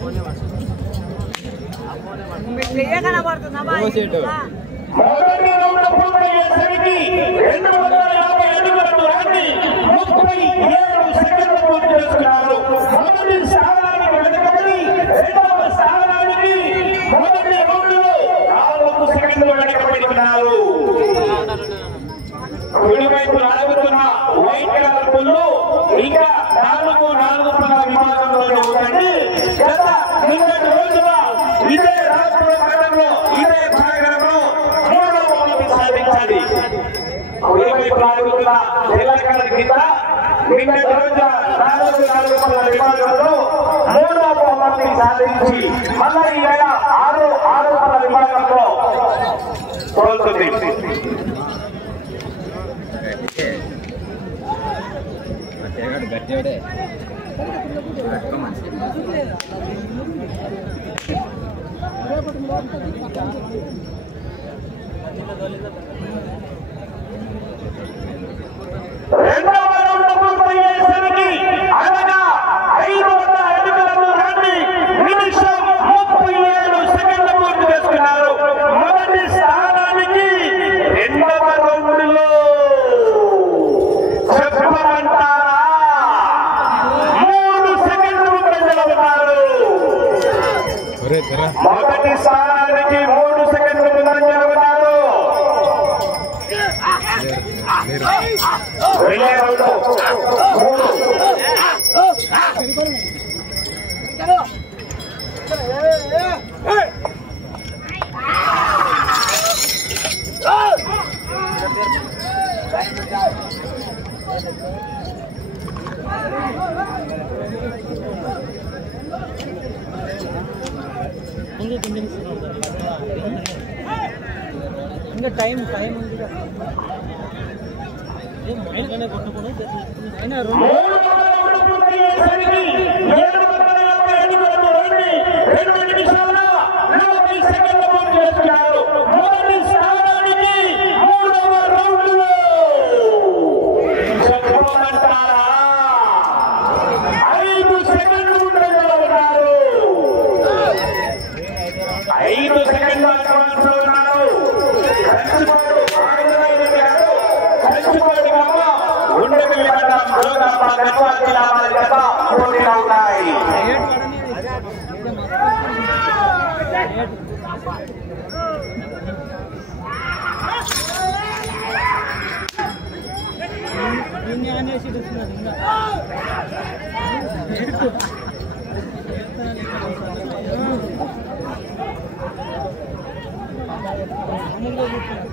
మొదటి రౌండ్ పూర్తయ్యేసరికి 250 అడుగుల దూరాన్ని 37 సెకండ్లు పూర్తి చేసుకున్నారు. మొదటి స్థానానికి వెనుకబడి రెండవ స్థానానికి మొదటి రౌండ్లో 4 సెకండ్లు వెనుకబడుతున్నారు. కుడివైపు నడుగుతున్న వైట్ కలర్ పుల్లు ఇంకా 4 విభాగంలోనే ఉందండి. గత నిన్నటి రోజున ఇదే రాజపుర మండలంలో ఇదే భాగంలో 3వ బహుమతి సాధించాలి. కుడివైపు నడుగుతున్న తెల్ల కలర్ కింద నిన్నటి రోజున 4 విభాగంలో 3వ బహుమతి సాధించి మళ్ళా ఈ వేళ 6 విభాగంలో కోరుతుంది. గట్టివాడే రెండవ రౌండ్ పూర్తయ్యేసరికి అనగా 500 అడుగుల దూరాన్ని నిమిషం 37 సెకండ్లు పూర్తి చేసుకున్నారు. మొదటి స్థానానికి రెండవ రౌండ్లో చెప్పమంటారా 3 సెకండ్లు ప్రజలు ఉన్నారు. మొదటి స్థానానికి 3 సెకండ్లు ముందంజలు ఉన్నారు. వెళ్ళే రౌండ్ ఇంకా టైం ఉంది అయినా 2 నిమిషాల 40 సెకండ్ల పూర్తి చేసుకున్నారు. మొదటి స్థానానికి 3వ రౌండ్లో చెప్పమంటారా 5 సెకండ్లు ముందంజలో ఉన్నారు. 5 సెకండ్లు అడ్వాన్స్ లో ఉన్నారు. కంచుకోటి బొమ్మ ఉండవెల్లి మండలం జోగాప గద్వాల జిల్లా వారి జత పోటీలో ఉన్నాయి.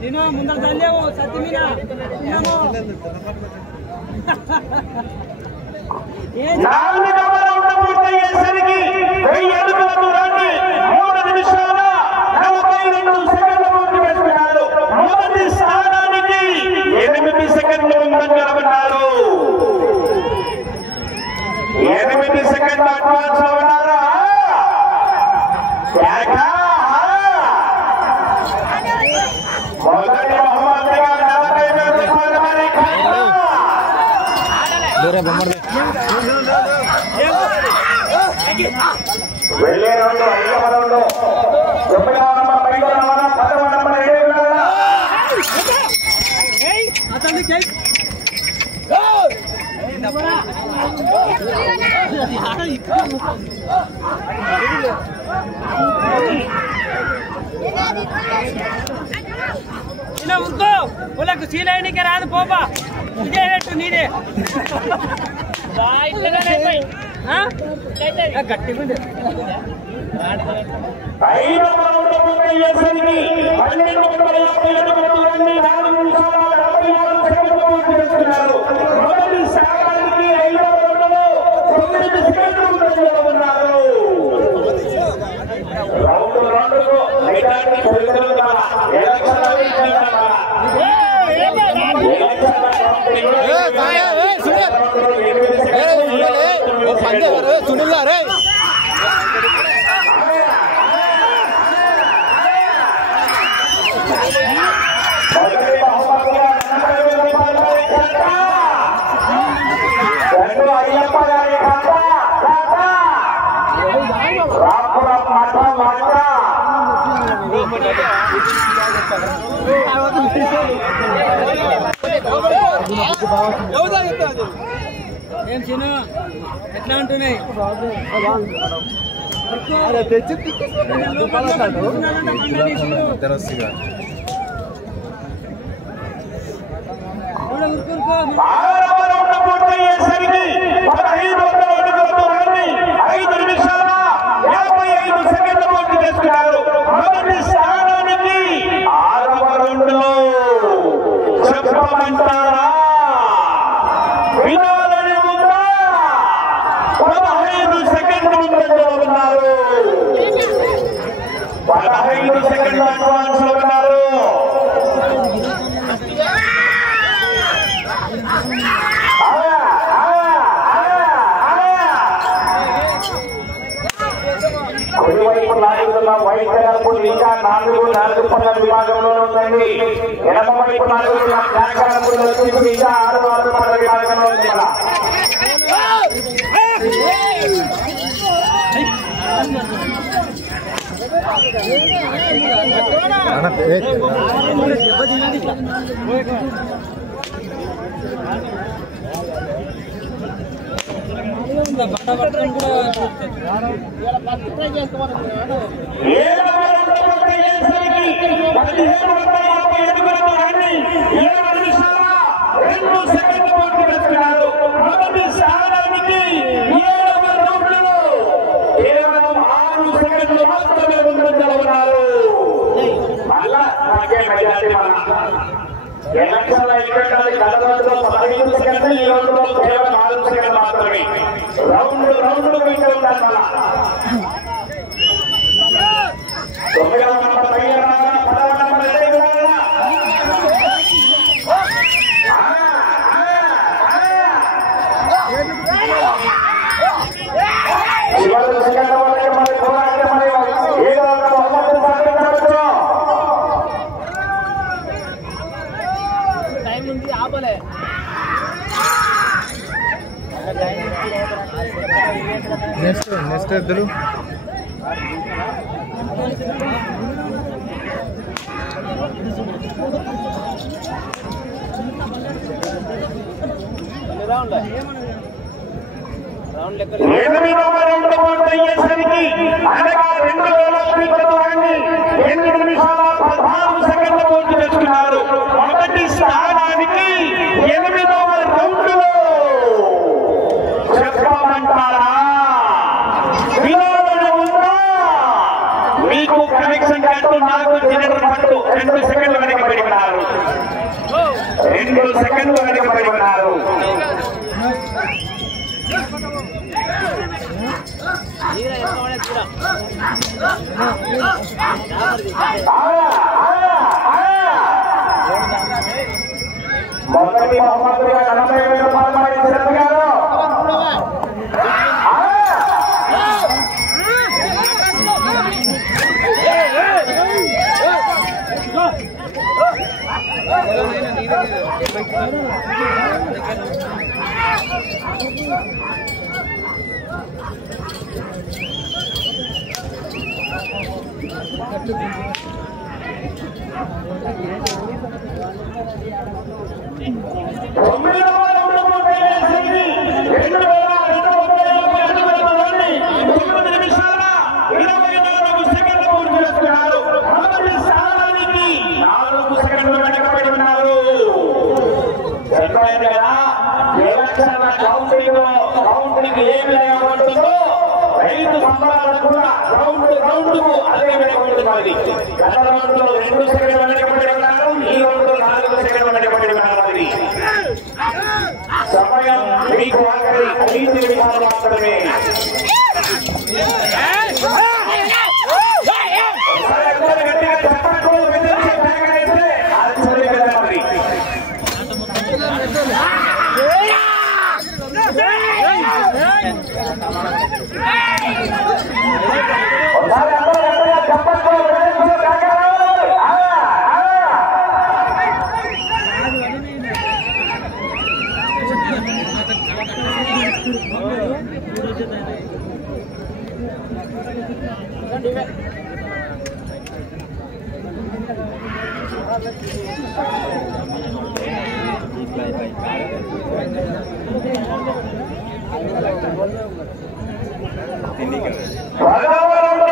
నేను ముందర చల్లేవు సత్యమీన నాలుగవ రౌండ్ పూర్తయ్యేసరికి 1000 అడుగుల దూరాన్ని 3 నిమిషాల 42 సెకండ్లు పూర్తి చేసుకున్నారు. మొదటి స్థానానికి 8 సెకండ్లు ముందంజలో ఉన్నారు. 8 సెకండ్లు అడ్వాన్స్ లో ఉన్నారా? మొదటి బహుమతిగా 40,000 రూపాయల మరి వెళ్ళే రౌండ్ 5వ రౌండ్ 90వ నంబర్ 5వ నంబర్ 10వ నంబర్ 7వ ఉరుకో వాళ్ళకు సీలైనకే రాదు పోపా ఇదే రేటు నీదే గట్టిగా 5వ రౌండ్ పూర్తయ్యేసరికి 1250 అడుగుల దూరాన్ని 4 నిమిషాల 46 సెకండ్లు పూర్తి చేసుకున్నారు. మొదటి స్థానానికి 5వ రౌండ్లో 9 సెకండ్లు ముందంజలో ఉన్నారు. రౌండ్కు లైటాన్ని పెరుగుతున్న ఎలక్షన్ మొదటి బహుమతిగా ఏం చిన్న ఎట్లా ఉంటున్నాయి చెప్పమంటారా వినాలని ఉందా 15 సెకండ్లు ముందంజలో ఉన్నారు 15 సెకండ్లు అడ్వాన్స్ లో ఉన్నారు కుడివైపు నాయకుల వైద్యాలకు ఇంకా 4 విభాగంలో ఉందండి ఎడమ వైపు నాయకుల వచ్చి ఇంకా 6 విభాగంలో ఉంది ఎలక్షన్ గతంలో 15 సెకండ్లు ఈ రోజులో కేవలం 4 సెకండ్లు మాత్రమే రౌండ్ ఇంకా ఉండాలి చివరి సెకండ్ల వరకు మరి పోరాటే మరి ఏదో ఒక బహుమతిని సాధించవచ్చు నెక్స్ట్ ఇద్దరు మొదటి స్థానానికి 8వ రౌండ్లో చెప్పమంటారా వినాలని ఉందా మీకు కనెక్షన్ కట్టు నాకు జనరల్ పట్టు 2 సెకండ్లు వెనకబడి ఉన్నారు 2 సెకండ్లు వెనకబడి ఉన్నారు మొదటి బహుమతిగా 40,000 రూపాయలు మరి శరత్ గారు కౌంటింగ్ ఏమి లేకపోతుందో 5 సంబరాలు కూడా రౌండ్ కు అదే వెనకబడి గత రౌండ్ లో 2 సెకండ్లు వెనకబడి ఉన్నారు ఈ రౌండ్ లో 4 సెకండ్లు వెనకబడి ఉన్నారు సమయం మీకు ఆఖరి 5 నిమిషాలు మాత్రమే గట్టిగా చెప్పండి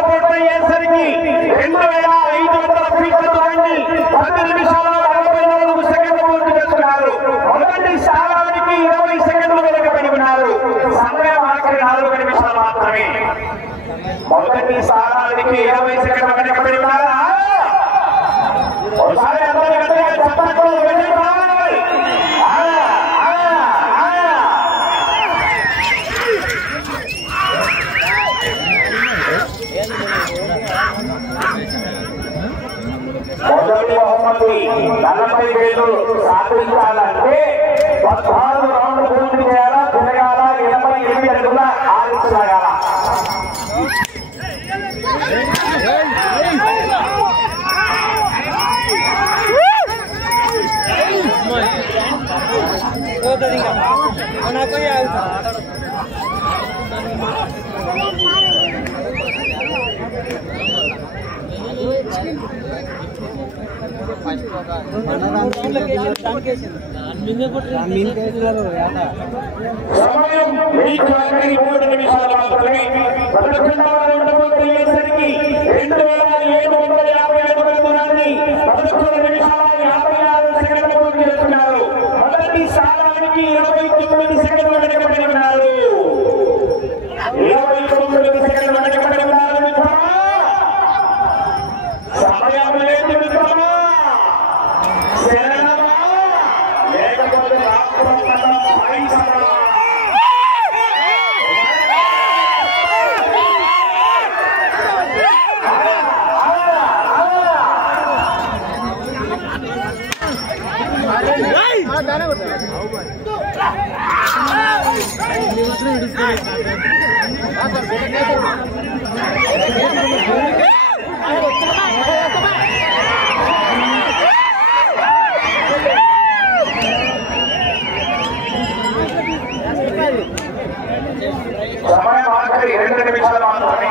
పూర్తయ్యేసరికి 2500 ఫీట్ల దూరాన్ని 10 నిమిషాల 44 సెకండ్లు పూర్తి చేసుకున్నారు. మొదటి స్థానానికి 20 సెకండ్లు వెనకబడి ఉన్నారు. సమయం ఆఖరి 4 నిమిషాలు మాత్రమే. మొదటి స్థానానికి 20 సెకండ్లు వెనకబడి ఉన్నారా? ఒకసారి అందరూ గట్టిగా చప్పట్లు మొదటి బహుమతి 40,000 సాధించాలంటే 16 రౌండ్లు పూర్తి చేయాలా, తిరగాల 88 అడుగుల ఆడించగల. సమయం 3 నిమిషాలు మాత్రమే. 11వ రౌండ్ పూర్తయ్యేసరికి 2750 అడుగుల దూరాన్ని 11 నిమిషాల 56 సెకండ్లు పూర్తి చేస్తున్నారు. మొదటి స్థానానికి 29 సెకండ్లు వెనకబడి ఉన్నారు. 29 సెకండ్లు వెనకబడి ఉన్నారు మిత్రమా. సమయం లేదు మిత్రమా. శరణమా లేకపోతే రాష్ట్రం పైసరా. సమయం ఆఖరి 2 నిమిషాలు మాత్రమే.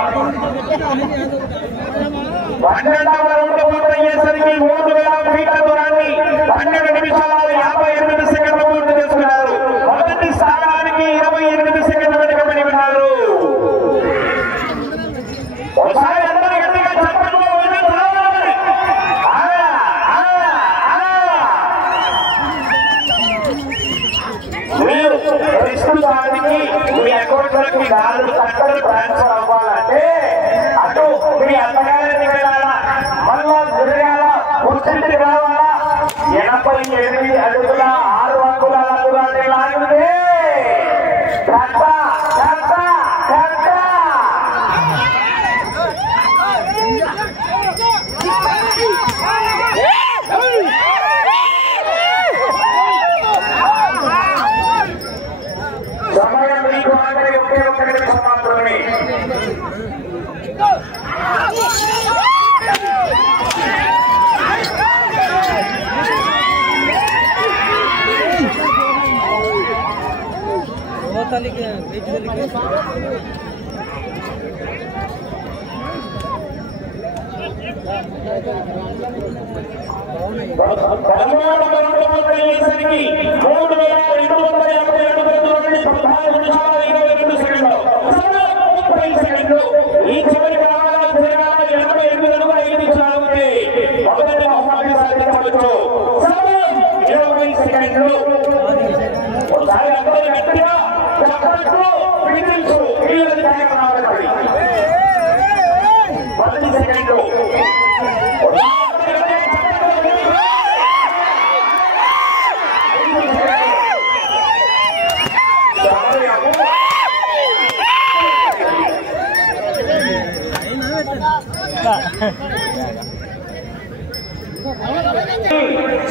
12వ రౌండ్ పూర్తయ్యేసరికి 3000 ఫీట్ల దూరాన్ని 12 నిమిషాల 58 సెకండ్లు పూర్తి చేసుకున్నారు. మొదటి స్థానానికి 28 సెకండ్లు వెనుకబడి ఉన్నారు. ఒకసారి అందరూ గట్టిగా చప్పట్లు మీరు ప్రస్తుతానికి మీ అకౌంట్లోకి 4 గంటలు ట్రాన్స్ఫర్ అవ్వాలంటే అటు మీ అత్తగారిని వెళ్ళాలా, మళ్ళా తిరగాల, పుట్టింటి రావాలా. 88 అడుగుల 6 అంగుళాల దూరాన్ని లాగితే సమయం మీకు ఆఖరి 1 నిమిషం మాత్రమే. అయ్యేసరికి 3250 అడుగుల దూరాన్ని 14 నిమిషాల 22 సెకండ్లు. 30 సెకండ్లు. ఈ చివరి కావాలా తిరగాల 88 అడుగుల 5 నిమిషాలు ఉంటే మొదటి బహుమతి సాధించవచ్చు. సమయం 20 సెకండ్లు. ఒకసారి అందరూ గట్టిగా చప్పట్లు వినిపించు. వీళ్ళని కార్యక్రమాలు 10 సెకండ్లు.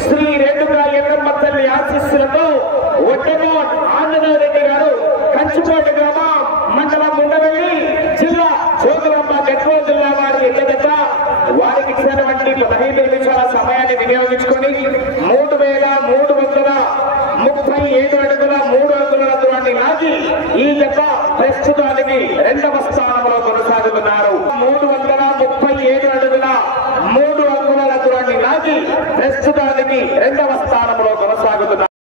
శ్రీ రేణుగుల ఎల్లమ్మ తల్లి ఆశీస్సులతో ఒట్టమో ఆంజనేయ రెడ్డి గారు కంచుకోట గ్రామం మండలం ఉండవెల్లి జిల్లా జోగులాంబ గద్వాల జిల్లా వారి ఎల్లదట వారికి ఇచ్చినటువంటి 15 నిమిషాల సమయాన్ని వినియోగించుకొని 3337 అడుగుల 3 అంగుళాల దూరాన్ని లాగి ఈ జత ప్రస్తుతానికి 2వ స్థానంలో కొనసాగుతున్నారు. 337 అడుగుల 3 అంగుళాల దూరాన్ని లాగి ప్రస్తుతానికి 2వ స్థానంలో కొనసాగుతున్నారు.